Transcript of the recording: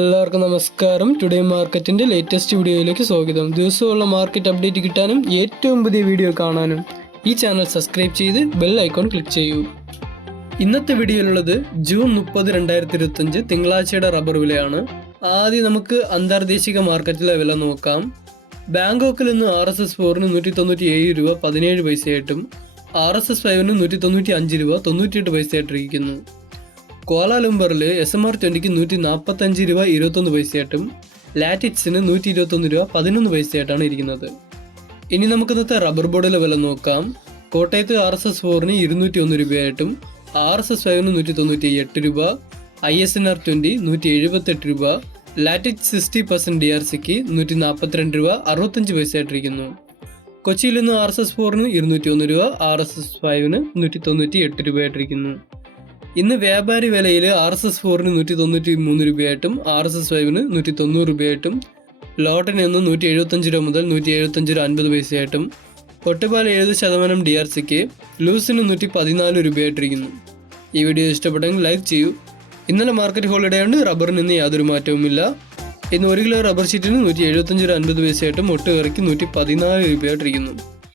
എല്ലാവർക്കും നമസ്കാരം. ടുഡേ മാർക്കറ്റിൻ്റെ ലേറ്റസ്റ്റ് വീഡിയോയിലേക്ക് സ്വാഗതം. ദിവസമുള്ള മാർക്കറ്റ് അപ്ഡേറ്റ് കിട്ടാനും ഏറ്റവും പുതിയ വീഡിയോ കാണാനും ഈ ചാനൽ സബ്സ്ക്രൈബ് ചെയ്ത് ബെൽ ഐക്കോൺ ക്ലിക്ക് ചെയ്യൂ. ഇന്നത്തെ വീഡിയോയിലുള്ളത് ജൂൺ 30, 2025 തിങ്കളാഴ്ചയുടെ റബ്ബർ വിലയാണ്. ആദ്യം നമുക്ക് അന്തർദേശിക മാർക്കറ്റിലെ വില നോക്കാം. ബാങ്കോക്കിൽ നിന്ന് RSS 4-ന് 197 രൂപ 17 പൈസയായിട്ടും RSS 5-ന് 195 രൂപ 98 പൈസയായിട്ടിരിക്കുന്നു. കോലാലംബറിൽ SMR 20-ക്ക് 145 രൂപ 21 പൈസയായിട്ടും ലാറ്റിറ്റ്സിന് 121 രൂപ 11 പൈസയായിട്ടാണ് ഇരിക്കുന്നത്. ഇനി നമുക്ക് ഇന്നത്തെ റബ്ബർ ബോർഡിലെ വില നോക്കാം. കോട്ടയത്ത് RSS 4-ന് 201 രൂപയായിട്ടും RSS 5-ന് 198 രൂപ, ISNR 20 178 രൂപ, ലാറ്റിറ്റ് 60% DRCക്ക് 142 രൂപ 65 പൈസയായിട്ടിരിക്കുന്നു. കൊച്ചിയിൽ നിന്ന് RSS 4-ന് 201 രൂപ, RSS 5-ന് 198 രൂപയായിട്ടിരിക്കുന്നു. ഇന്ന് വ്യാപാരി വിലയിൽ RSS 4-ന് 193 രൂപയായിട്ടും RSS 5-ന് 190 രൂപയായിട്ടും ലോട്ടിന് നിന്ന് 175 രൂപ മുതൽ 175 രൂപ 50 പൈസയായിട്ടും ഒട്ടുപാൽ 70% DRCക്ക് ലൂസിന് 114 രൂപയായിട്ടിരിക്കുന്നു. ഈ വീഡിയോ ഇഷ്ടപ്പെട്ടെങ്കിൽ ലൈക്ക് ചെയ്യൂ. ഇന്നലെ മാർക്കറ്റ് ഹോളിഡേ ഉണ്ട്. റബ്ബറിന് ഇന്ന് യാതൊരു മാറ്റവുമില്ല. ഇന്ന് 1 കിലോ റബ്ബർ ഷീറ്റിന് 175 രൂപ 50 പൈസയായിട്ടും ഒട്ടുകറിക്ക് 114 രൂപയായിട്ടിരിക്കുന്നു.